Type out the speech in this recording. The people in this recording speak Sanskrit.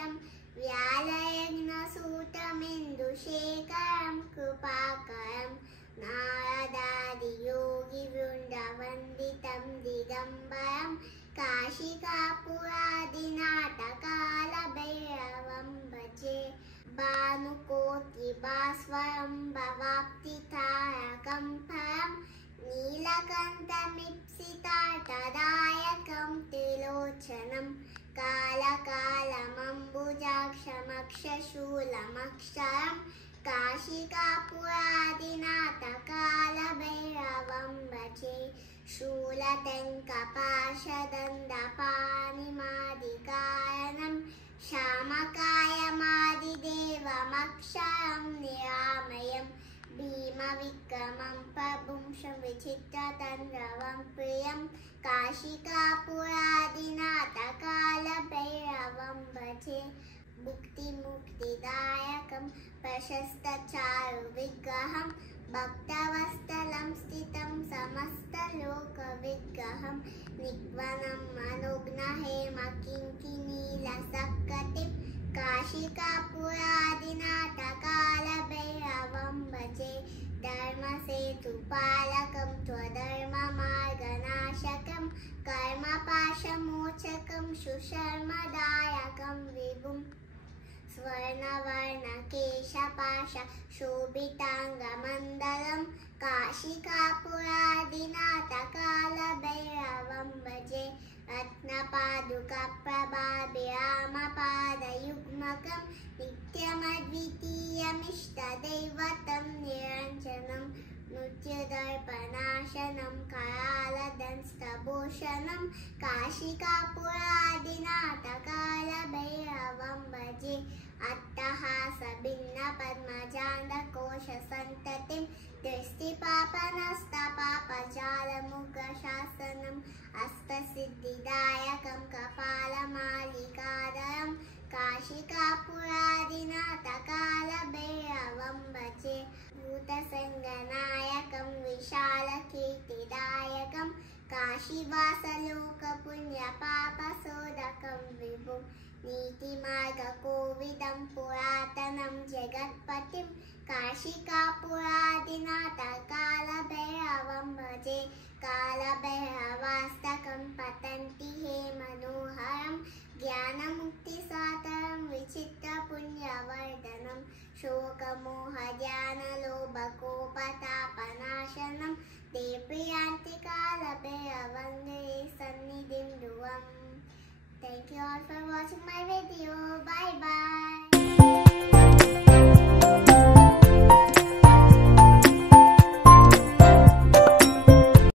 नीलकण्ठमिप्सिताटदायकं व्यालयग्नसूतमिन्दुशेखरं कृपाकरं नारदादियोगिवृन्दवन्दितं दिगम्बरं काशिकापुरादिनाटकालभैरवं भजे भानुकोटिभास्वरं भवाप्तितारकं परं नीलकण्ठमिप्सिताटदायकं त्रिलोचनं कालकालमम्बुजाक्षमक्षशूलमक्षरं काशिकापुरादिनाथकालभैरवं भजे शूलटङ्कपाशदण्डपाणिमादिकारणं श्यामकायमादिदेवमक्षरं निरामयं भीमविक्रमं प्रभुं विचित्रतन्द्रवं प्रियं काशिकापुरादिनाथकालभैरवं भजे भुक्तिमुक्तिदायकं प्रशस्तचारुविग्रहं भक्तवत्सलं स्थितं समस्तलोकविग्रहं निग्वनं मनोज्ञहेमकिङ्किणीलसत्कटिं काशिकापुरादिनाथकालभैरवं भजे धर्मसेतुपालकं त्वधर्ममार्गनाशकं कर्मपाशमोचकं सुशर्मदायकं विभुं स्वर्णवर्णकेशपाशशोभिताङ्गमण्डलं काशिकापुरादिनाथकालभैरवं भजे रत्नपादुकप्रभाभिरामपादयुग्मकं नित्यमद्वितीयमिष्टदैवतं निरञ्जनं नृत्यदर्पणाशनं करालदंस्तभूषणं काशिकापुरादिनाथकालभैरवं भजे अट्टहासभिन्नपद्मजाण्डकोशसन्ततिं दृष्टिपापनस्तपापजालमुखशासनम् अस्तसिद्धिदायकं कपालमालिकाधरं काशिकापुरादिनाथकालभैरवं भजे भूतसङ्गनायकं विशालकीर्तिदायकं काशीवासलोकपुण्यपापशोधकं विभुं नीतिमार्गकोविदं पुरातनं जगत्पतिं काशिकापुरादिनाथकालभैरवं भजे कालभैरवास्तकं पतन्ति हे मनोहरं ज्ञानमुक्तिसाधनं विचित्रपुण्यवर्धनं शोकमोहध्यानलोभकोपतापनाशनं